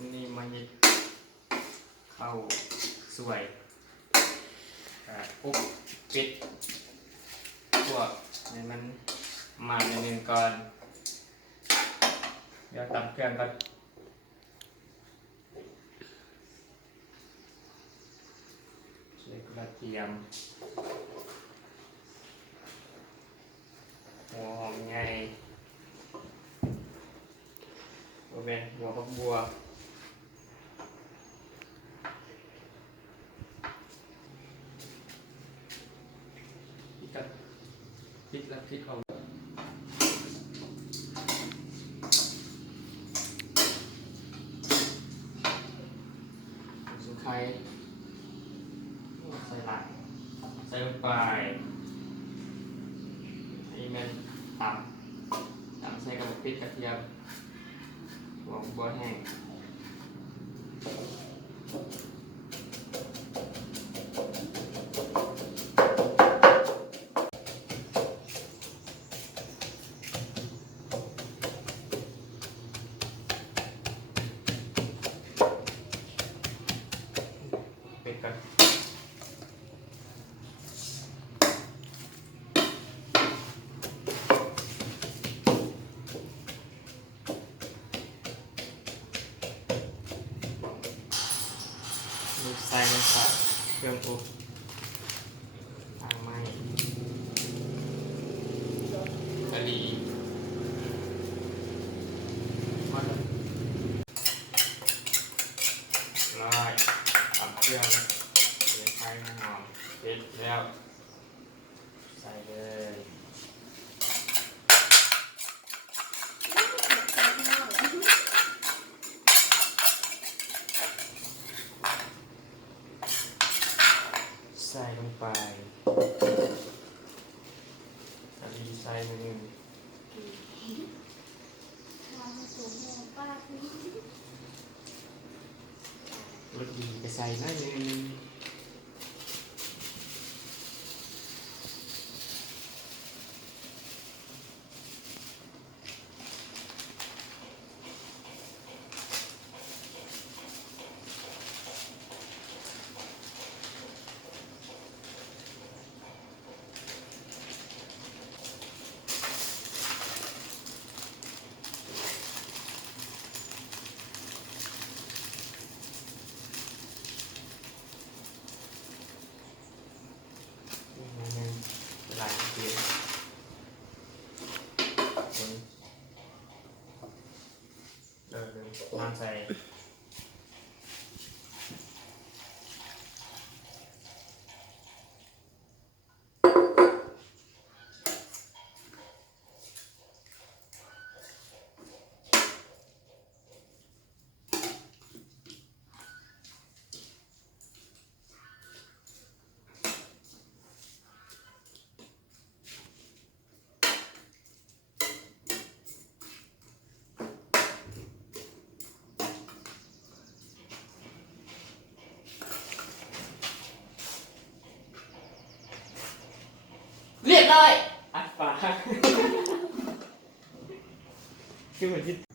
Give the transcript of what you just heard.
นี่มันจะเข้าสวยปุ๊บปิดพวกนี่มันมาในนึงก่อนเดี๋ยวตำเครื่องก่อนใส่กระเทียมหัวหอมใหญ่โอเคหัวผักบัวพริกและพริกของสุไข่ใส่หลังใส่ลงไปนี่มันตำใส่กับพริกกระเทียมหัวบัวแห้งเป็ดกันใส่ลงไปเครื่องอบทางไม้กะหรี่มาร้อยตับเครื่องเลี้ยงไข่หอมเสร็จแล้วใส่เลยใส่ลงไปกะหรี่ใส่ไปหนึ่งรสดีก็ใส่หน่อยหนึ่งหลายเกลือมาใส่เรียบร้อยอัดฝาคือเหมือนที่